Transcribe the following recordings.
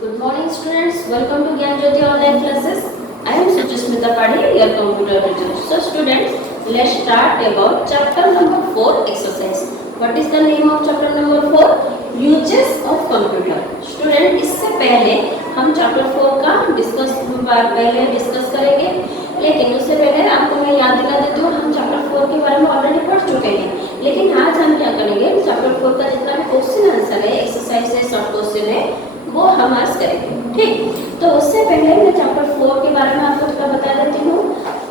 Good morning students, welcome to Gyan Jyoti online classes. I am Suchasmita Padhi, your computer teacher. So students, let's start about chapter number 4 exercise. What is the name of chapter number 4? Uses of computer. Student, इससे पहले हम chapter 4 का discuss करेंगे, लेकिन उससे पहले आपको मैं याद दिला देती हूँ हम chapter 4 के बारे में ऑलरेडी पढ़ चुके हैं। लेकिन आज हम क्या करेंगे, chapter 4 का जितना भी क्वेश्चन आंसर है, एक्सरसाइज है, शॉर्ट क्वेश्चन है, वो हम आज करेंगे। ठीक, तो उससे पहले मैं चैप्टर 4 के बारे में आपको थोड़ा बता देती हूँ।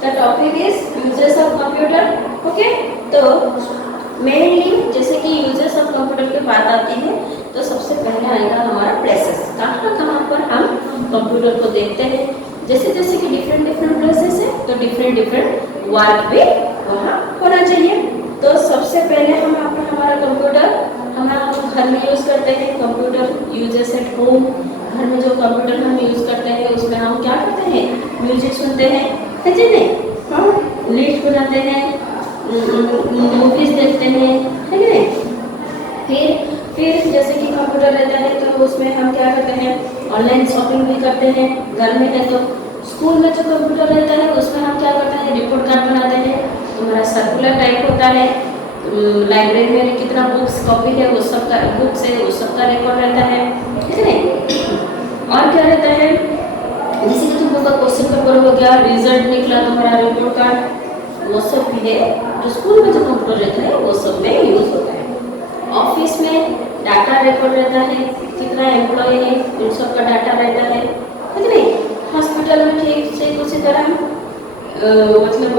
The topic is uses of computer. Okay, तो मेनली जैसे कि यूजेस ऑफ कंप्यूटर की बात आती है तो सबसे पहले आएगा हमारा प्लेसेस। कहाँ पर हम कंप्यूटर को देखते हैं। जैसे जैसे कि डिफरेंट प्लेसेस है तो डिफरेंट वर्क भी वहाँ होना चाहिए। तो सबसे पहले हम हमारा कंप्यूटर हम घर में यूज़ करते हैं। कंप्यूटर यूजेस एट होम, घर में जो कंप्यूटर हम यूज़ करते हैं उसमें हम क्या करते हैं, म्यूजिक सुनते हैं, है जी नहीं, हाँ, लिस्ट बनाते हैं, मूवीज देखते हैं, है कि नहीं। फिर जैसे कि कंप्यूटर रहता है तो उसमें हम क्या करते हैं, ऑनलाइन शॉपिंग भी करते हैं। घर में है तो स्कूल में जो कंप्यूटर रहता है उसमें हम क्या करते हैं, रिपोर्ट कार्ड बनाते हैं, हमारा सर्कुलर टाइप होता है। लाइब्रेरी में कितना बुक्स कॉपी है वो सब का बुक्स है वो सब का रिकॉर्ड रहता है, ठीक है। और क्या रहता है, जैसे कि तुम लोग का क्वेश्चन पेपर हो गया, रिजल्ट निकला तुम्हारा, रिपोर्ट कार्ड, वो सब भी है जो स्कूल में जो कंप्यूटर रहता है वो सब में यूज होता है। ऑफिस में डाटा रिकॉर्ड रहता है, कितना एम्प्लॉय है उन सब का डाटा रहता है, ठीक है। हॉस्पिटल में ठीक से उसी तरह मतलब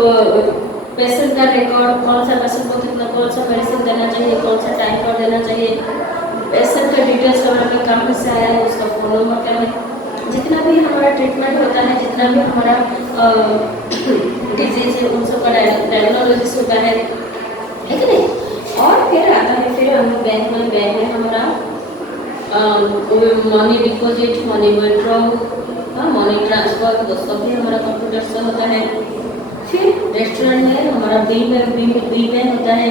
पेशेंट का रिकॉर्ड, कौन सा पेशेंट को कितना कौन सा मेडिसिन देना चाहिए, कौन सा टाइम पर देना चाहिए, पेशेंट का डिटेल्स हमारा कहाँ से आया है, उसका फोन नंबर क्या है, जितना भी हमारा ट्रीटमेंट होता है, जितना भी हमारा डिजीज है उन सब का डायग्नोसिस होता है, ठीक है। और फिर आता है फिर हम बैंक में हमारा money deposit, money withdraw, money transfer, वो सब भी हमारा कंप्यूटर से होता है। फिर रेस्टोरेंट में हमारा बिल में होता है।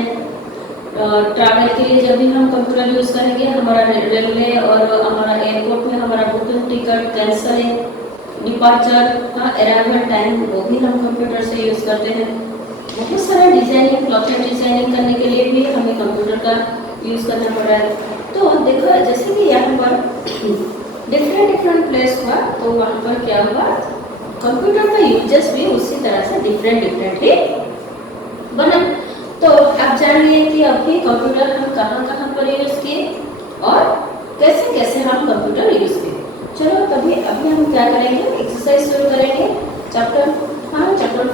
ट्रैवल के लिए जब भी हम कंप्यूटर यूज़ करेंगे, हमारा रेलवे और हमारा एयरपोर्ट में हमारा booking, ticket, cancel, departure, arrival time, वो भी हम कंप्यूटर से यूज़ करते हैं। बहुत सारा डिजाइनिंग, क्लॉथ डिजाइनिंग करने के लिए भी हमें कंप्यूटर का यूज़ करना पड़ रहा है। तो देखो जैसे कि यहाँ पर डिफरेंट प्लेस हुआ तो वहाँ पर क्या हुआ, कंप्यूटर का यूजेस भी उसी तरह से डिफरेंट ही बना। तो आप जान लिए कि अभी कंप्यूटर हम कहाँ पर यूज किए और कैसे हम कंप्यूटर यूज किए। चलो तभी अभी हम क्या करेंगे, एक्सरसाइज शुरू करेंगे। चैप्टर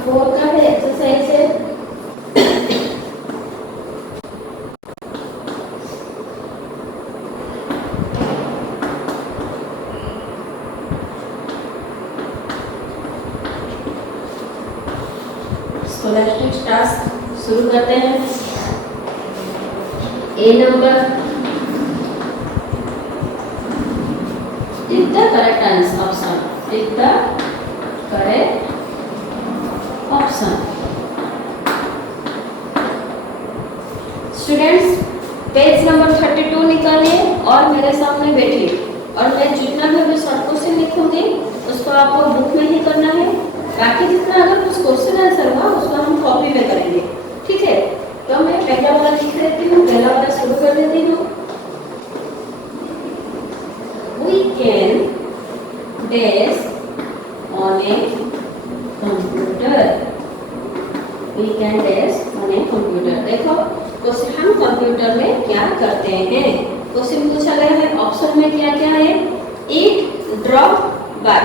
4 का है एक्सरसाइज है। स्कॉलस्टिक टास्क शुरू करते हैं। A number, tick the correct answer option, tick the correct option. Students page number 32 निकालिए और मेरे सामने बैठिए, और मैं जितना भी अभी शॉर्ट क्वेश्चन लिखूंगी उसको आपको बुक में ही करना है। बाकी जितना अगर कुछ क्वेश्चन आंसर हुआ उसको हम कॉपी में करेंगे, ठीक है। तो मैं पहला वाला लिख देती हूँ, पहला वाला शुरू कर देती हूँ। We can dash on a computer. We can dash on a computer. देखो क्वेश्चन, हम कंप्यूटर में क्या करते हैं, क्वेश्चन पूछा गया है। ऑप्शन में क्या क्या है, ईट, ड्रॉप, बाथ।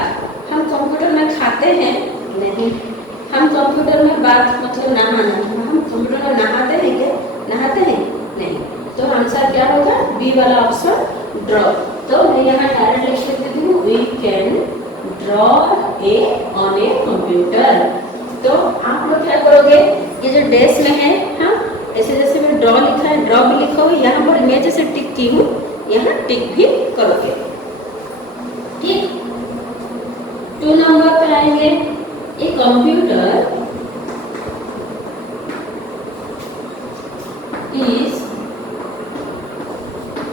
हम कंप्यूटर में खाते हैं नहीं, हम कंप्यूटर में बात मतलब नहाना, हम कंप्यूटर में नहाते हैं क्या, नहाते हैं नहीं। तो आंसर क्या होगा, बी वाला ऑप्शन, ड्रॉप। तो मैं यहाँ डायरेक्ट लिख देती हूँ, we can draw a on a computer. तो आप लोग क्या करोगे, ये जो डैश में है, हाँ, ऐसे जैसे मैं ड्रॉ लिखा है, ड्रॉ भी लिखो, यहाँ पर मैं जैसे टिक की हूँ यहाँ टिक भी करोगे, ठीक। 2 नंबर पर आएंगे। A computer is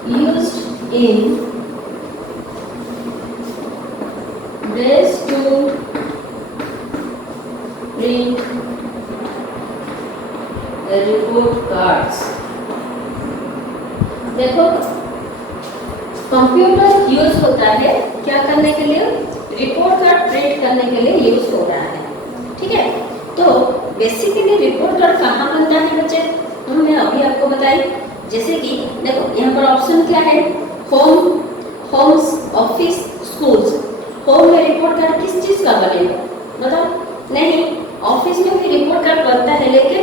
used in days to print the report cards. देखो कंप्यूटर यूज होता है क्या करने के लिए, रिपोर्ट कार्ड प्रिंट करने के लिए यूज हो रहा है, ठीक है। तो बेसिकली रिपोर्ट कार्ड कहाँ बनता है बच्चे, तो मैं अभी आपको बताई, जैसे कि देखो यहाँ पर ऑप्शन क्या है, home, homes, office, schools. Home में रिपोर्ट कार्ड किस चीज का बनेगा बताओ, नहीं, ऑफिस में भी रिपोर्ट कार्ड बनता है लेकिन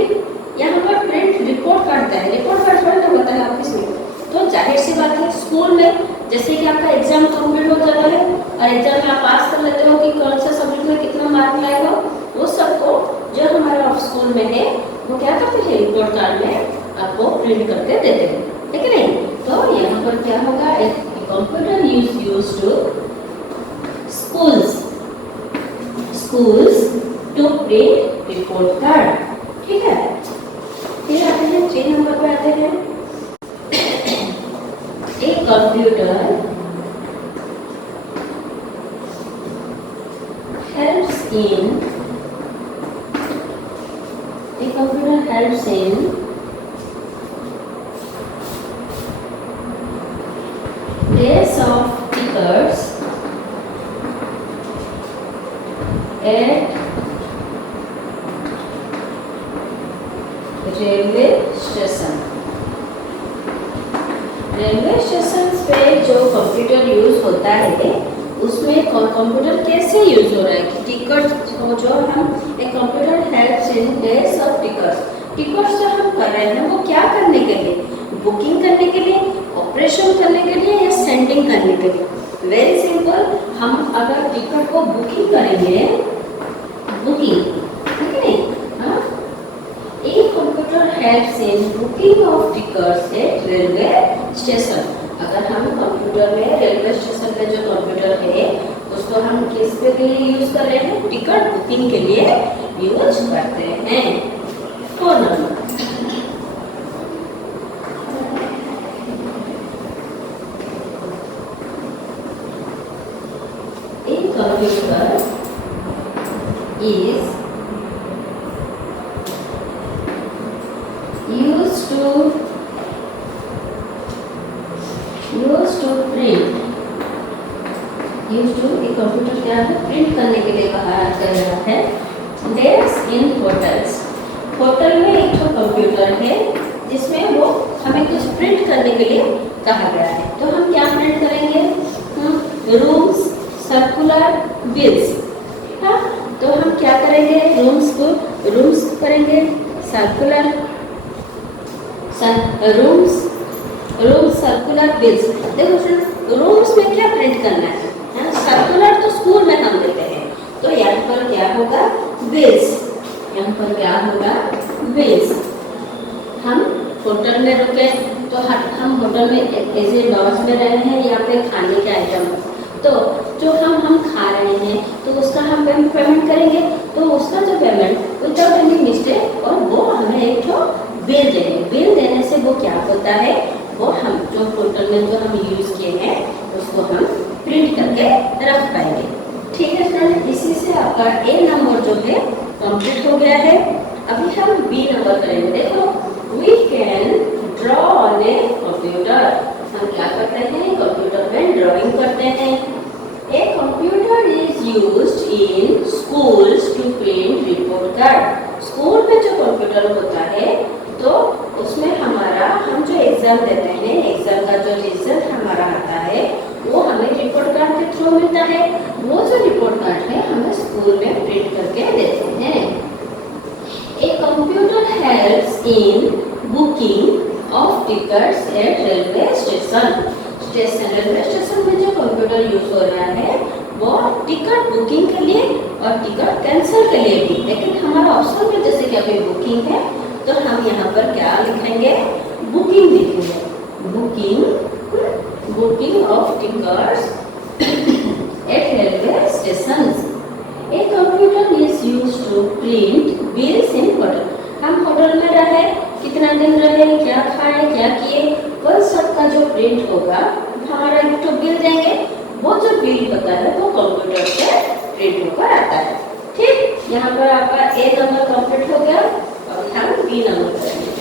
यहाँ पर प्रिंट रिपोर्ट करता है, रिपोर्ट कार्ड थोड़ा ना होता है ऑफिस में। तो जाहिर सी बात है स्कूल में जैसे कि आपका एग्जाम कंप्लीट हो जाता है और एग्जाम में आप पास कर लेते हो कि कौन सा सब्जेक्ट में कितना मार्क लाएगा, वो सबको जो हमारा स्कूल में है वो क्या करते हैं, रिपोर्ट कार्ड में आपको प्रिंट करके देते हैं, ठीक है नहीं। तो यहाँ पर क्या होगा, एक computer use to schools to print report card, ठीक है। फिर आते हैं 3 नंबर पे आते हैं, एक computer helps in place of tickets at railway station. Railway station पे जो कंप्यूटर यूज होता है उसमें कंप्यूटर कैसे यूज हो रहा है कि टिकट जो हम एक computer helps in place of ticket जो हम कर रहे हैं वो क्या करने के लिए, बुकिंग करने के लिए, ऑपरेशन करने के लिए या सेंडिंग करने के लिए। वेरी सिंपल, हम अगर टिकट को बुकिंग करेंगे, बुकिंग, ठीक है, हाँ, एक computer helps in booking of tickets at railway station. अगर हम कंप्यूटर में रेलवे स्टेशन पे जो कंप्यूटर है उसको हम किस पे के लिए यूज कर रहे हैं, टिकट बुकिंग के लिए यूज करते हैं। 4 नंबर, एक computer is used to print, एक कंप्यूटर क्या है, प्रिंट करने के लिए कहा कर रहा है। डेस्क इन होटल्स, होटल में एक तो कंप्यूटर है जिसमें वो हमें कुछ प्रिंट करने के लिए कहा गया है। तो हम क्या प्रिंट करेंगे, रूम्स, सर्कुलर, बिल्स, हाँ। तो हम क्या करेंगे, रूम्स करेंगे, सर्कुलर, रूम्स सर्कुलर बिल्स। देखो रूम्स में क्या प्रिंट करना है, सर्कुलर तो स्कूल में हम देते हैं, तो यहाँ पर क्या होगा, बिल्स, यहाँ पर क्या होगा, बिल्स। हम होटल में रुके तो हम होटल में ऐसे लॉज में रहे हैं, यहाँ पे खाने के आइटम, तो जो हम खा रहे हैं तो उसका हम पेमेंट करेंगे, तो उसका जो पेमेंट विदाउट एनी मिस्टेक, और वो हमें एक तो बिल देंगे। बिल देने से वो क्या होता है, वो हम जो होटल में जो हम यूज किए हैं उसको हम प्रिंट करके रख पाएंगे, ठीक है फ्रेंड। इसी से आपका ए नंबर जो है कंप्लीट हो गया है। अभी हम बी नंबर करेंगे। देखो, we can draw on a computer. हम क्या करते हैं, कंप्यूटर में ड्राइंग करते हैं। A computer is used in schools to print report card. School में जो कंप्यूटर होता है तो उसमें हमारा हम जो एग्जाम देते हैं, एग्जाम का जो रिजल्ट हमारा आता है वो हमें रिपोर्ट कार्ड के थ्रू मिलता है। वो जो रिपोर्ट कार्ड है हमें स्कूल में प्रिंट करके देते हैं। A computer helps in booking of tickets at railway station. Railway station में जो कंप्यूटर यूज हो रहा है वो टिकट बुकिंग के लिए और टिकट कैंसिल के लिए भी। लेकिन हमारा ऑप्शन में जैसे कि अभी बुकिंग है तो हम यहाँ पर क्या लिखेंगे, बुकिंग लिखेंगे, booking of tickets at railway station. A computer is used to print bills in hotel. हम होटल में रहे, कितना दिन रहे, क्या खाए, क्या किए, वह सब का जो प्रिंट होगा हमारा एक तो बिल देंगे। वो जो बिल होता है वो कंप्यूटर से प्रिंट होकर आता है। ठीक, यहाँ पर आपका ए नंबर कंप्लीट हो गया और हम बी नंबर करेंगे।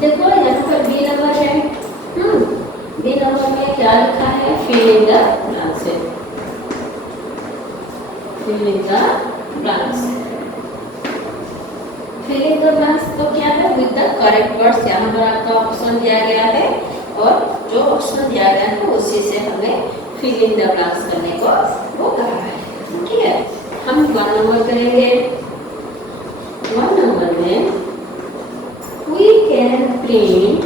देखो यहाँ पर बी नंबर है। बी नंबर में क्या लिखा है? Fill in the blanks. Fill in the blanks. Fill in the blanks तो क्या है? With the correct words. यहाँ पर आपका ऑप्शन दिया गया है और जो ऑप्शन दिया गया है उसी से हमें फिल इन द ब्लैंक्स करने को वो कहा है। ठीक है, हम 1 नंबर करेंगे। 1 नंबर में we can print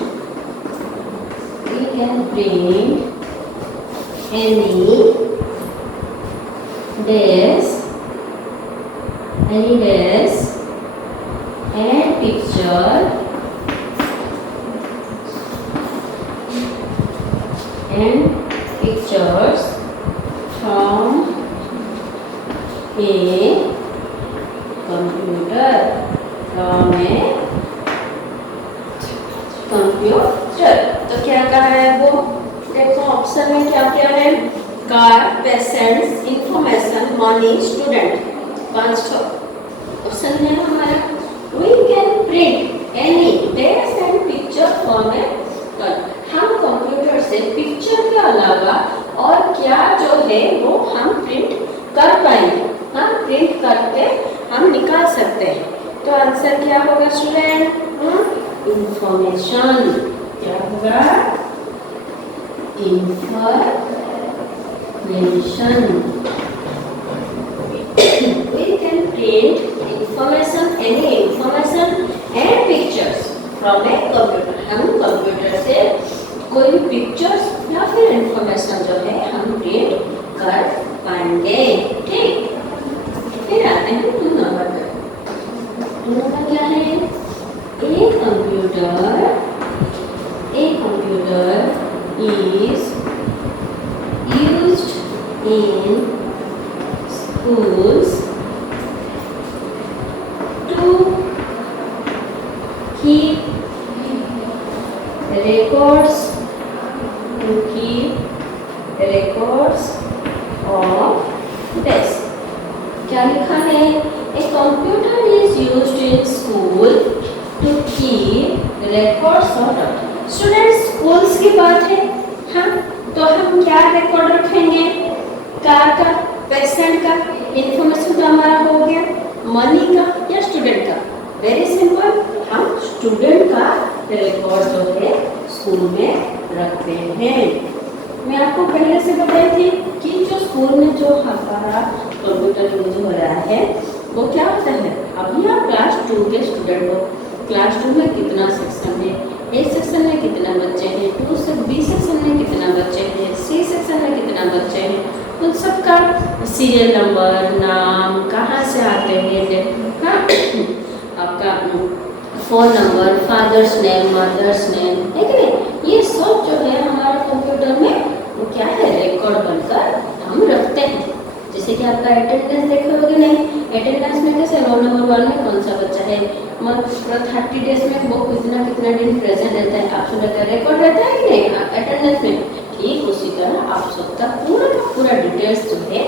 any days and picture and pictures from a computer, तो क्या कहा है वो? देखो ऑप्शन में क्या क्या है? Car, patients, information, money, student. 5 option है हमारा। We can print any text and picture from a हम कंप्यूटर से पिक्चर के अलावा और क्या जो है वो हम प्रिंट कर पाएंगे। हम प्रिंट करके हम निकाल सकते हैं। तो आंसर क्या होगा स्टूडेंट? इंफॉर्मेशन। क्या होगा? Information. We can print information, any information and pictures from a computer। हम कंप्यूटर से कोई पिक्चर्स या फिर इंफॉर्मेशन जो है हम प्रिंट कर पाएंगे। ठीक, फिर आते हैं 2 नंबर पर। 2 नंबर क्या है? A computer is used in schools to keep records of this। क्या लिखा है? A computer is used in school to keep records of students. Schools की बात है, हाँ, तो हम क्या रिकॉर्ड रखेंगे? कार का, पेशेंट का, इंफॉर्मेशन तो हमारा हो गया, मनी का या स्टूडेंट का? वेरी सिंपल, हम स्टूडेंट का रिकॉर्ड जो है स्कूल में रखते हैं। मैं आपको पहले से बताई थी कि जो स्कूल में जो हमारा कंप्यूटर यूज हो रहा है वो क्या होता है? अभी आप क्लास 2 के स्टूडेंट हो, क्लास 2 में कितना सेक्शन है, ए सेक्शन में कितना बच्चे हैं, 2 से बी सेक्शन में कितना बच्चे हैं, सी सेक्शन में कितना बच्चे हैं, उन सबका सीरियल नंबर, नाम, कहाँ से आते हैं, हाँ, आपका phone number, father's name, mother's name, है कि नहीं? ये सब जो है हमारे कंप्यूटर में वो क्या है? रिकॉर्ड बनकर हम रखते हैं। जैसे कि आपका अटेंडेंस देखे होगे नहीं? अटेंडेंस में कैसे रोल नंबर 1 में कौन सा बच्चा है, मतलब 30 डेज में वो कितना दिन प्रेजेंट रहता है, आप सबका रिकॉर्ड रहता है कि नहीं अटेंडेंस में? ठीक उसी तरह आप सबका पूरा डिटेल्स जो है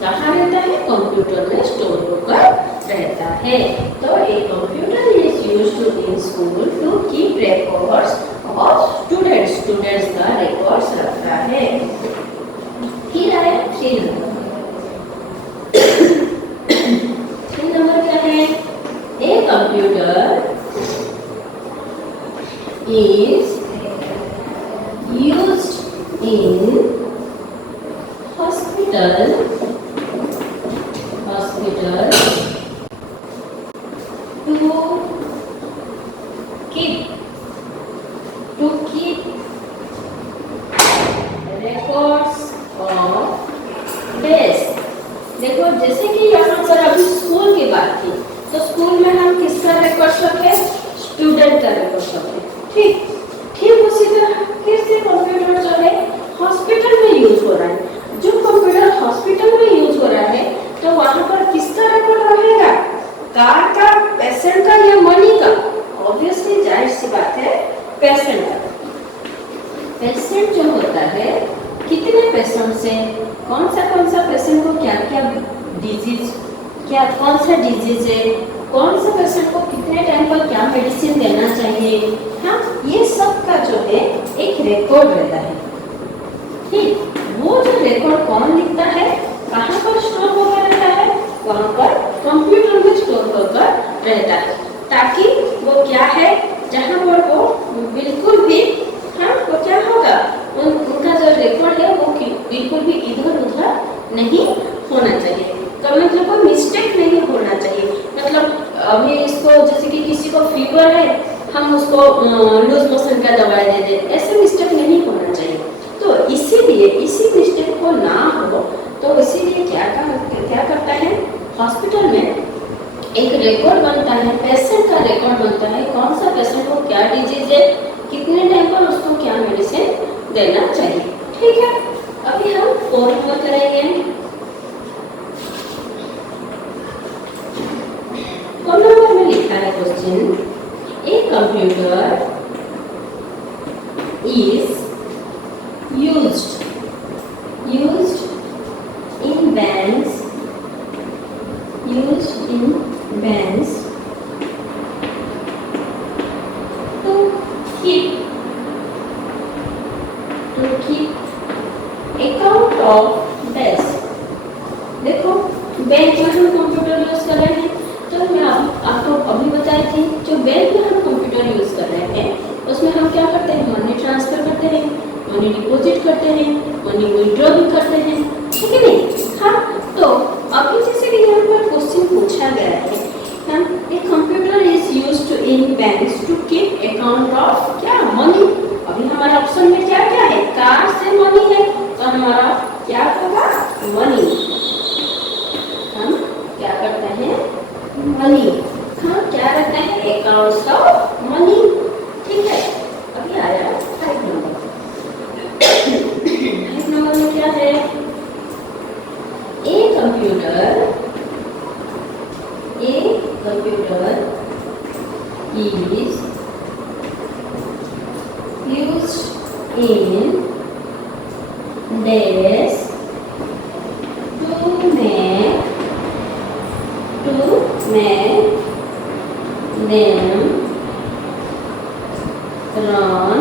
कहाँ रहता है? कंप्यूटर में स्टोर होकर रहता है। तो एक computer is used in school to keep records of students का रिकॉर्ड्स रखता है। फिर आया 3 नंबर। 3 नंबर क्या है? A computer is used in hospital to keep records of days। देखो जैसे कि यहाँ पर अभी स्कूल की बात थी, तो स्कूल में हम किसका रिकॉर्ड रखें? स्टूडेंट का रिकॉर्ड रखें। ठीक उसी तरह फिर से कंप्यूटर जो है हॉस्पिटल में यूज हो रहा है। पेशेंट से कौन सा पेशेंट को क्या क्या डिजीज, क्या कौन सा डिजीज है, कौन सा पेशेंट को कितने टाइम पर क्या मेडिसिन देना चाहिए, हाँ ये सब का जो है एक रिकॉर्ड रहता है। ठीक, वो जो रिकॉर्ड कौन लिखता है, कहाँ पर स्टोर होकर रहता है, वहाँ पर कंप्यूटर में स्टोर होकर रहता है, ताकि वो क्या है जहाँ पर वो बिल्कुल भी, हाँ वो क्या होगा, उनका जो रिकॉर्ड है वो बिल्कुल भी इधर उधर नहीं होना चाहिए, तो मतलब कोई मिस्टेक नहीं होना चाहिए। मतलब अभी इसको जैसे कि किसी को फीवर है, हम उसको लूज मोशन का दवाई दे दें, ऐसे मिस्टेक नहीं होना चाहिए। तो इसीलिए इसी मिस्टेक को ना हो, तो इसीलिए क्या करता है, हॉस्पिटल में एक रिकॉर्ड बनता है, पेशेंट का रिकॉर्ड बनता है, कौन सा पेशेंट को क्या डिजीज है, कितने टाइम पर उसको क्या मेडिसिन देना चाहिए। ठीक है, अभी हम 4 नंबर करेंगे। 4 नंबर में लिखा है question, A computer is used in banks to keep account of debts। देखो बैंक में हम कंप्यूटर यूज कर रहे हैं, तो मैं आपको अभी बताई थी, जो बैंक में हम कंप्यूटर यूज कर रहे हैं उसमें हम क्या करते हैं, मनी ट्रांसफर करते हैं, मनी डिपॉजिट करते हैं, मनी विड्रॉ भी करते हैं, ठीक है नहीं। हाँ, तो अभी जैसे कि यहाँ पर क्वेश्चन पूछा गया है, a computer is used in banks to keep account of क्या, मनी। अभी हमारा ऑप्शन में क्या क्या है, कार से मनी है, तो हमारा क्या होगा, मनी। हम क्या करते हैं, मनी। हाँ, क्या रहता है, अकाउंट्स ऑफ मनी। ठीक है, अभी आया 5 नंबर। 5 नंबर में क्या है, a computer is used in desk to make them run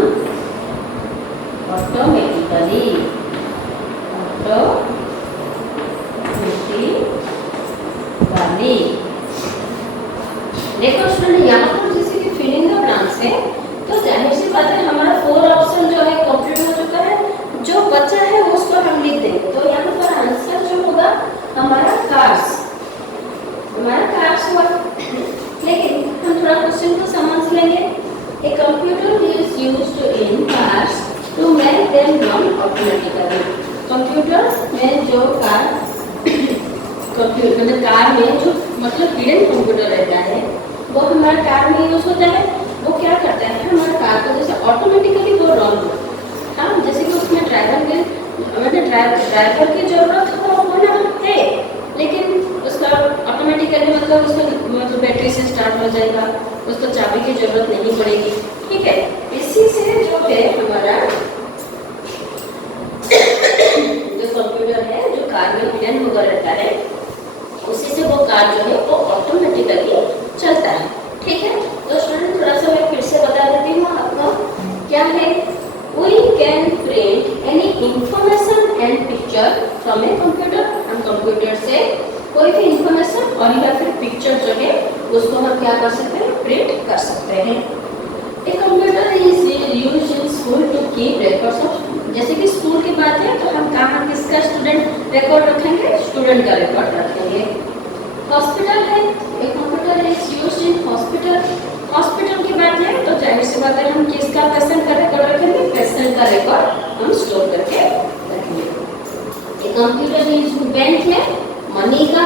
automatically। देखो स्टूडेंट, यहाँ पर जैसे कि फिलिंग द ब्लैंक्स है, तो जाहिर सी बात है हमारा 4 ऑप्शन जो है कंप्लीट हो चुका है, जो बचा है उसको हम लिख देंगे। तो यहाँ पर आंसर जो होगा हमारा कार्स हुआ। लेकिन हम थोड़ा क्वेश्चन को समझ लेंगे। A computer is used in cars to make them run automatically. Computer में जो कार में जो मतलब हिडन कंप्यूटर रहता है, वो हमारा कार में यूज होता है। वो क्या करता है, हमारा कार को जैसे ऑटोमेटिकली वो रन हो, हाँ जैसे कि उसमें ड्राइवर की जरूरत होना है, लेकिन उसका ऑटोमेटिकली मतलब बैटरी से स्टार्ट हो जाएगा, उसको चाबी की जरूरत नहीं पड़ेगी। ठीक है, इसी से जो है हमारा जो कंप्यूटर है, जो कार में हिडन होकर रहता है, उसी से वो कार जो है वो ऑटोमेटिकली चलता है। ठीक है, तो स्टूडेंट थोड़ा सा मैं फिर से बता देती हूँ आपको क्या है। We can print any information and picture from a computer। हम कंप्यूटर से कोई भी इंफॉर्मेशन और या फिर पिक्चर जो है उसको हम क्या कर सकते हैं, प्रिंट कर सकते हैं। A computer is used in school to keep records of, जैसे कि स्कूल की बात है तो हम कहाँ किसका स्टूडेंट रिकॉर्ड रखेंगे, स्टूडेंट का रिकॉर्ड रखेंगे। हॉस्पिटल है, a computer is used in hospital की बात है तो जाहिर सी बात है हम किसका, पेशेंट का रिकॉर्ड रखेंगे, पेशेंट का रिकॉर्ड हम स्टोर करके रखेंगे। ए कंप्यूटर इज बैंक में मनी का,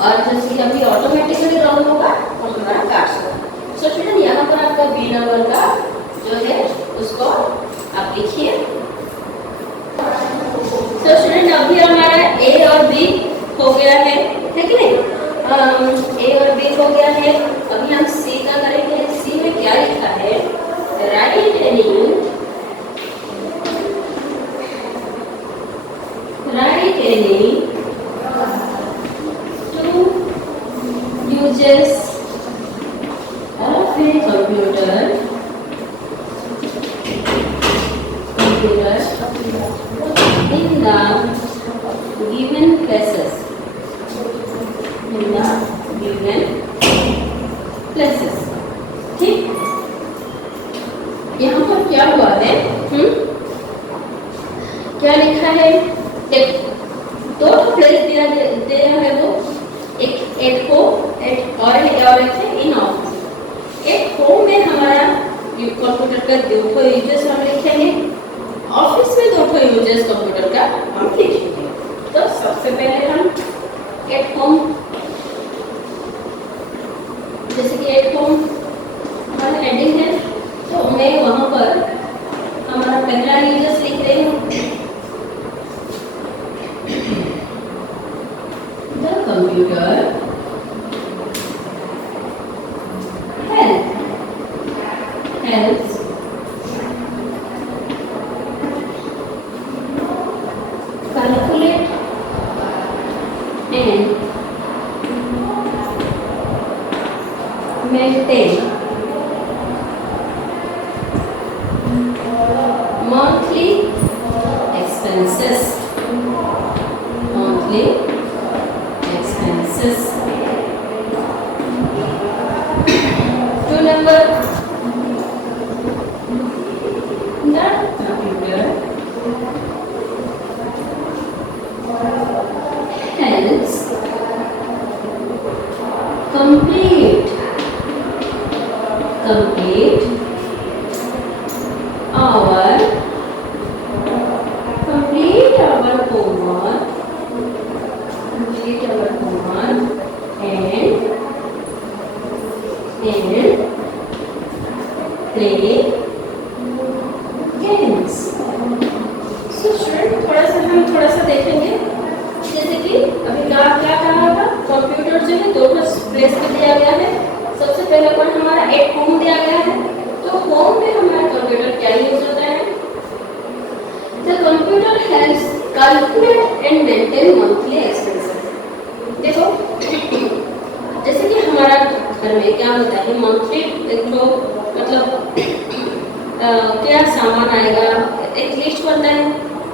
और जैसे कि अभी ऑटोमेटिकली रन होगा और हमारा कार्स होगा। सो स्टूडेंट यहाँ पर आपका बी नंबर का जो है उसको आप लिखिए। तो स्टूडेंट अभी हमारा ए और बी हो गया है, ठीक है नहीं, ए और बी हो गया है। अभी हम सी का करेंगे। सी में क्या लिखा है, right any any two uses of a computer in the given places. In the given places. ठीक, यहाँ पर क्या हुआ है? क्या लिखा है? एक दो प्लेस दिया है वो, एक एट होम और एक है इन ऑफिस। एक होम में हमारा कंप्यूटर का दो यूजेस हम लिखेंगे, ऑफिस में दो यूजेस कंप्यूटर का हम लिखेंगे। तो सबसे पहले हम एट होम, जैसे कि एट होम हमारा हेडिंग है, तो मैं वहां पर हमारा पहला यूजेस लिख रही हूँ, the computer helps calculate and maintain monthly expenses. To number, the computer helps complete our homework and play games. So student थोड़ा सा देखेंगे, जैसे कि अभी क्या कहा था, कंप्यूटर जो है दो प्लेस पे दिया गया है। सबसे पहले पर हमारा एक होम दिया गया है, तो होम में हमारा कंप्यूटर क्या यूज होता है? The computer helps calculate and maintain monthly expenses. देखो जैसे कि हमारा घर में क्या होता है, मंथली देखो मतलब क्या सामान आएगा, एक लिस्ट बनता है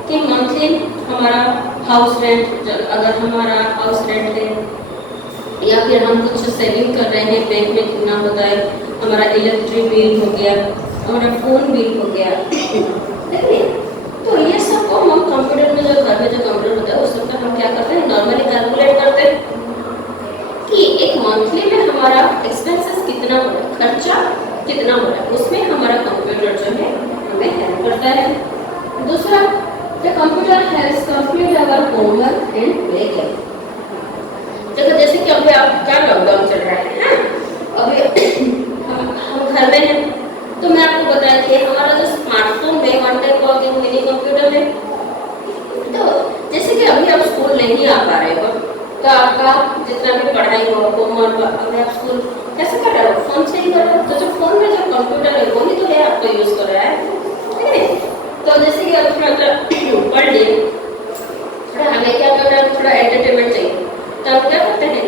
कि मंथली हमारा हाउस रेंट, अगर हमारा हाउस रेंट है या फिर हम कुछ सेविंग कर रहे हैं बैंक में कितना होता है, हमारा इलेक्ट्रिक बिल हो गया, हमारा फोन बिल हो गया, तो ये सब को हम कंप्यूटर में, जो घर में जो कंप्यूटर होता है उस सबका हम क्या करते हैं, नॉर्मली कैलकुलेट करते हैं कि एक मंथली में हमारा एक्सपेंसेस कितना हो रहा है, खर्चा कितना हो रहा है, उसमें हमारा कंप्यूटर जो है हमें हेल्प करता है। दूसरा, the computer helps complete our homework and play game. देखो जैसे कि अभी आप क्या लॉकडाउन चल रहा है, अभी हम घर में हैं, तो मैं आपको बताया कि हमारा जो स्मार्टफोन में वन टाइप का मिनी कंप्यूटर है, तो जैसे कि अभी आप स्कूल नहीं आ पा रहे हो, तो आपका जितना भी पढ़ाई हो, होमवर्क, अभी आप स्कूल कैसे कर रहे हो, फोन से ही कर रहे हो, तो जो फोन में जो कंप्यूटर है वही तो है आपको यूज कर रहा है, ठीक है? तो जैसे कि अभी मतलब पढ़ लिए, थोड़ा हमें क्या करना है, थोड़ा एंटरटेनमेंट चाहिए, तो आप क्या करते हैं,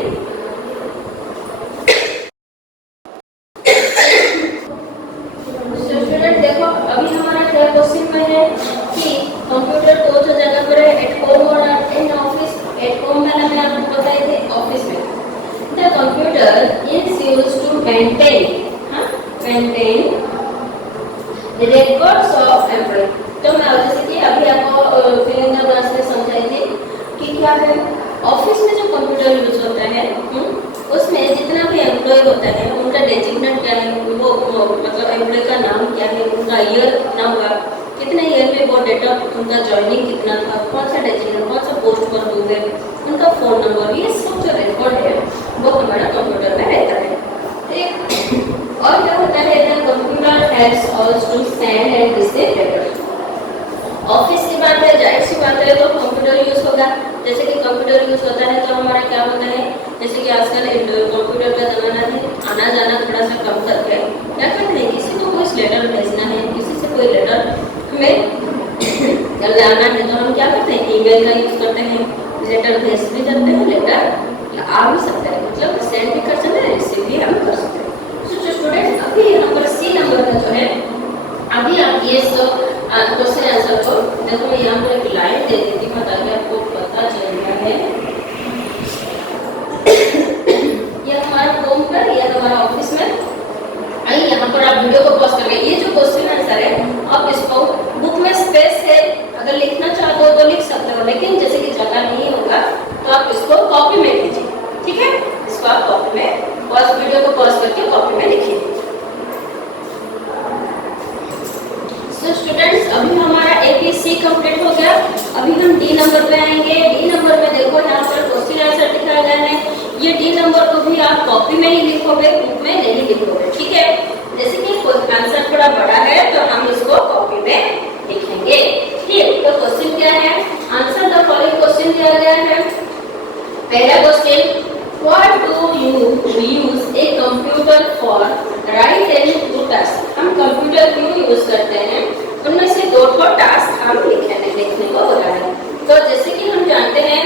स्टूडेंट देखो अभी हमारा क्या क्वेश्चन में है कि कंप्यूटर दो जगह पर है, एट होम और इन ऑफिस। एट होम में मैं आपको बताए थे, ऑफिस में the computer is used to maintain records of employ. तो मैं जैसे कि अभी आपको फिल इन द ब्लैंक्स में समझाई थी कि क्या है, ऑफिस में जो कंप्यूटर यूज होता है उसमें जितना भी एम्प्लॉय होता है उनका डेजिग्नेट क्या है, वो मतलब एम्प्लॉय का नाम क्या है, उनका ईयर कितना हुआ, कितने ईयर में वो डेट ऑफ उनका ज्वाइनिंग कितना था, कौन सा डेजिग्नेट, कौन सा पोस्ट पर हुए, उनका फोन नंबर, ये सब जो रिकॉर्ड है वो हमारा कंप्यूटर में रहता है, ठीक। और क्या होता है, the computer helps also to send and receive letters. Office की बात है, जाहिर सी बात है तो कंप्यूटर यूज होगा। जैसे कि कंप्यूटर यूज होता है तो हमारा क्या होता है, जैसे कि आजकल कंप्यूटर का ज़माना है, आना जाना थोड़ा सा कम करके क्या करते हैं, किसी को कोई लेटर भेजना है, किसी से कोई लेटर हमें लाना है तो हम क्या करते हैं, ईमेल का यूज करते हैं, लेटर भेज भी सकते हैं, लेटर आ भी सकता है, मतलब सेंड भी कर सकते हैं, रिसीव भी हम कर सकते हैं। तो स्टूडेंट अभी यहाँ पर सी नंबर का जो है, अभी आप ये सब क्वेश्चन आंसर को देखो, मैं यहाँ पर एक लाइन दे देती हूँ ताकि आपको पता चल गया है। ये हमारा होम पर, ये हमारा ऑफिस में। आइए यहाँ पर आप वीडियो को पॉज करके ये जो क्वेश्चन आंसर है आप इसको बुक में स्पेस है, अगर लिखना चाहते हो तो लिख सकते हो, लेकिन जैसे कि जगह नहीं होगा तो आप इसको कॉपी में लीजिए, ठीक है। इसको आप कॉपी में पॉज, वीडियो को पॉज करके कॉपी में लिखिए। सो स्टूडेंट्स अभी हमारा ABC कंप्लीट हो गया। अभी हम D नंबर पे आएंगे। D नंबर में देखो यहाँ पर क्वेश्चन आंसर दिखाया गया है। ये D नंबर को भी आप कॉपी में ही लिखोगे, बुक में नहीं लिखोगे, ठीक है। जैसे कि आंसर थोड़ा बड़ा है तो हम इसको कॉपी में लिखेंगे, ठीक। तो क्वेश्चन क्या है, आंसर द फॉलोइंग क्वेश्चन दिया गया है। पहला question, what do you use a computer for, right any two task. हम कंप्यूटर क्यों यूज करते हैं, उनमें से दो टास्क हम लिखने को बोला है। तो जैसे कि हम जानते हैं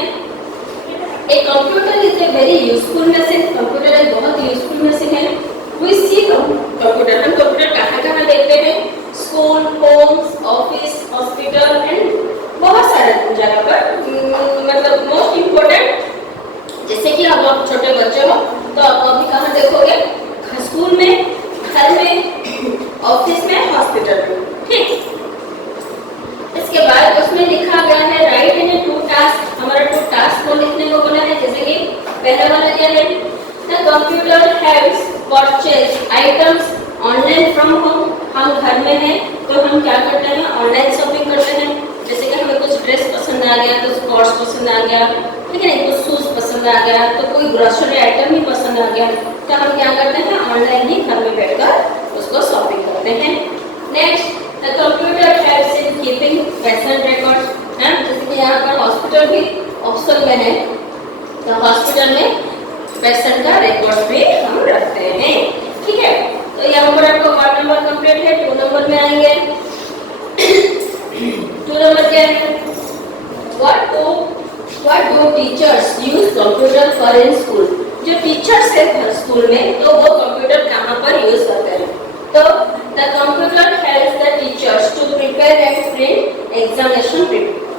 a computer is a very useful machine, computer एक बहुत यूजफुल मशीन है। वी सी कंप्यूटर, हम कंप्यूटर कहाँ देखते हैं, school, homes, office, hospital and बहुत सारे जगह पर। मतलब मोस्ट इम्पोर्टेंट, जैसे कि अब आप छोटे बच्चे हो तो आप अभी कहाँ देखोगे, स्कूल में, घर में, ऑफिस में, हॉस्पिटल में, ठीक। इसके बाद उसमें लिखा गया है राइट इन टू टास्क, हमारा टू टास्क को लिखने को बोला है। जैसे कि पहला वाला क्या है, the computer helps purchase items online from home. हम घर में हैं तो हम क्या करते हैं, ऑनलाइन शॉपिंग करते हैं। जैसे कि हमें कुछ ड्रेस पसंद आ गया, कुछ स्पोर्ट्स पसंद आ गया, ठीक है, कुछ शूज पसंद आ गया, तो कोई ग्रोसरी आइटम ही पसंद आ गया, तो हम क्या करते हैं, ऑनलाइन ही घर में बैठकर उसको शॉपिंग करते हैं। Next, the computer helps in keeping patient records. जैसे कि यहाँ पर हॉस्पिटल भी ऑप्शन में है, तो हॉस्पिटल में पेशेंट का रिकॉर्ड भी हम रखते हैं, ठीक है। तो यहाँ पर आपका 1 नंबर कंप्लीट है। 2 नंबर में आएंगे। 2 नंबर क्या है, what do teachers use computer for in school. जो टीचर्स है स्कूल में तो वो कंप्यूटर कहाँ पर यूज करते हैं, तो the computer helps the teachers to prepare and print examination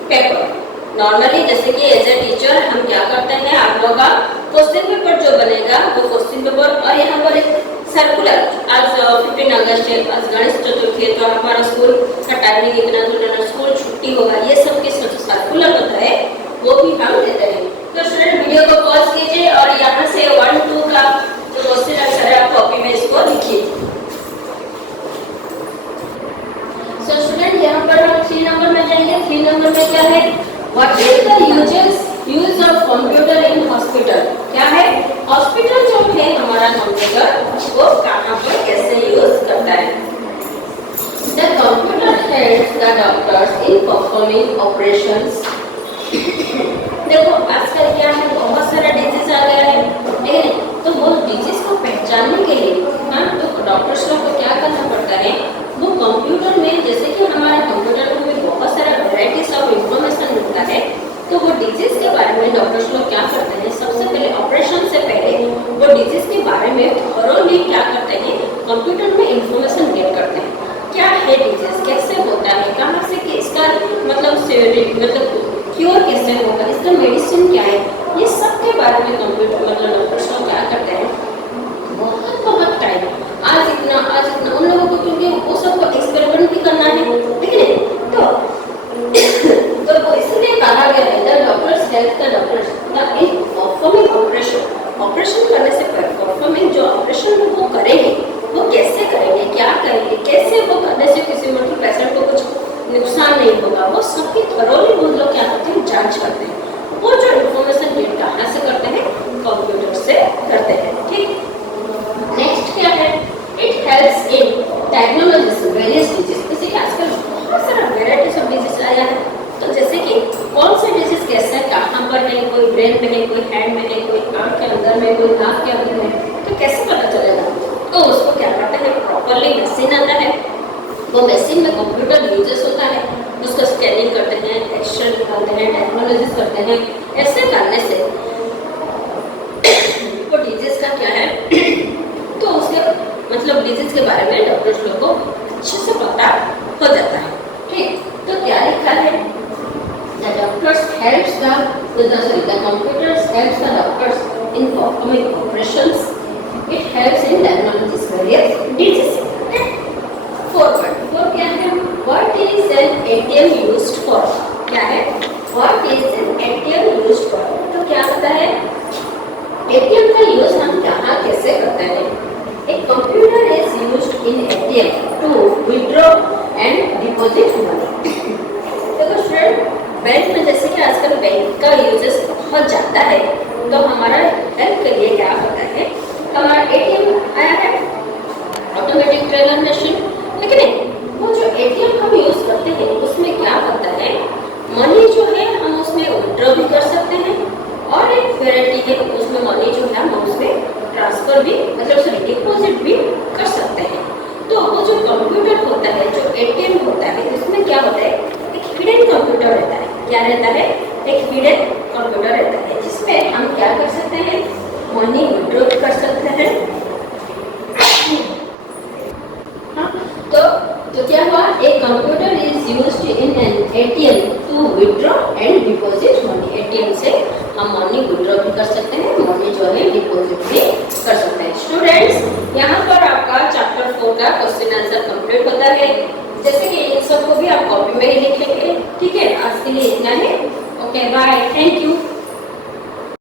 paper. Normally जैसे कि एज ए टीचर हम क्या करते हैं, आप लोग का क्वेश्चन पेपर जो बनेगा वो क्वेश्चन पेपर, और यहाँ पर एक सर्कुलर, आज 15 अगस्त है, आज गणेश चतुर्थी है, तो हमारा स्कूल का टाइमिंग इतना तो स्कूल छुट्टी होगा, ये सब के सर्कुलर होता है वो भी हम देते हैं। तो स्टूडेंट वीडियो को पॉज कीजिए और यहाँ से 1-2 का जो क्वेश्चन आंसर है आप कॉपी में इसको लिखिए। सो स्टूडेंट यहाँ पर हम 3 नंबर में जाएंगे। 3 नंबर में क्या है, what is the use of computer in hospital. क्या है, हॉस्पिटल जो है हमारा कंप्यूटर वो कहाँ पर कैसे यूज करता है। The computer helps the doctors in performing operations. देखो आजकल क्या है, बहुत सारा डिजीज आ गया है, ठीक है, तो वो डिजीज को पहचानने के लिए तो डॉक्टर्स लोग को क्या करना पड़ता है, वो कंप्यूटर में, जैसे कि हमारे कंप्यूटर में बहुत सारा वैरायटीज ऑफ इंफॉर्मेशन मिलता है, तो वो डिजीज के बारे में डॉक्टर्स लोग क्या करते हैं, सबसे पहले ऑपरेशन से पहले वो डिजीज के बारे में थॉरोली क्या करते हैं, कंप्यूटर में इंफॉर्मेशन गेट करते हैं। क्या है डिजीज, कैसे होता है, कहाँ से इसका मतलब क्योर कैसे होगा, इसका मेडिसिन क्या है, ये सब के बारे में कंप्यूटर मतलब डॉक्टर्स लोग क्या करते हैं, बहुत टाइम, आज इतना उन लोगों को, क्योंकि वो सबको एक्सपेरिमेंट भी करना है, ठीक है, तो वो इसलिए कहा गया है the doctors help the doctors in performing operation करने से पहले परफॉर्मिंग जो ऑपरेशन वो करेंगे वो कैसे करेंगे, क्या करेंगे, कैसे वो करने से किसी मतलब पेशेंट को कुछ नुकसान नहीं होगा, वो सबकी थॉरोली वो लोग क्या करते हैं, जांच करते हैं। वो जो इंफॉर्मेशन गेट कहाँ से करते हैं, कंप्यूटर से करते हैं, ठीक। नेक्स्ट क्या है, it helps in diagnosis various disease. जैसे कि आजकल बहुत सारा वेराइटीज ऑफ डिजीज आया है, तो जैसे कि कौन से डिजीज कैसे कहाँ पर है, कोई ब्रेन में है, कोई हैंड में है, कोई आँख के अंदर में, कोई नाक के अंदर में, तो कैसे पता चलेगा, तो उसको क्या करते हैं, प्रॉपरली मशीन आता है, वो मशीन में कंप्यूटर यूजेस होता है, उसको स्कैनिंग करते टोपोलॉजीज करते हैं। ऐसे करने से वो डिजीज का क्या है तो उसके मतलब डिजीज के बारे में डॉक्टर्स लोग को अच्छे से पता हो जाता है। ठीक, तो क्या लिखा है? The doctors helps the computers helps the doctors in performing operations. It helps in diagnosis various diseases. Forward क्या है? What is an ATM used for? क्या है? What is an ATM used for? तो क्या होता है? ATM का use हम कहाँ कैसे करते हैं? A computer is used in ATM to withdraw and deposit money. देखो स्टूडेंट, बैंक में जैसे कि आजकल बैंक का यूजेस बहुत ज़्यादा है, तो हमारा हेल्प के लिए क्या होता है, हमारा एटीएम आया है ऑटोमेटिक टेलर मशीन, लेकिन वो जो एटीएम हम यूज करते हैं उसमें क्या होता है, मनी जो है हम उसमें विड्रॉ भी कर सकते हैं और एक वेराइटी है उसमें मनी जो है हम उसमें ट्रांसफर भी मतलब सॉरी डिपॉजिट भी कर सकते हैं। तो वो जो कंप्यूटर होता है, जो एटीएम होता है, उसमें क्या होता है, एक हिडन कंप्यूटर रहता है। क्या रहता है? एक हिडन कंप्यूटर रहता है जिसमें हम क्या कर सकते हैं, मनी विड्रॉ कर सकते हैं। हाँ, तो क्या हुआ, एक computer is used in an ATM to withdraw and deposit money. ATM से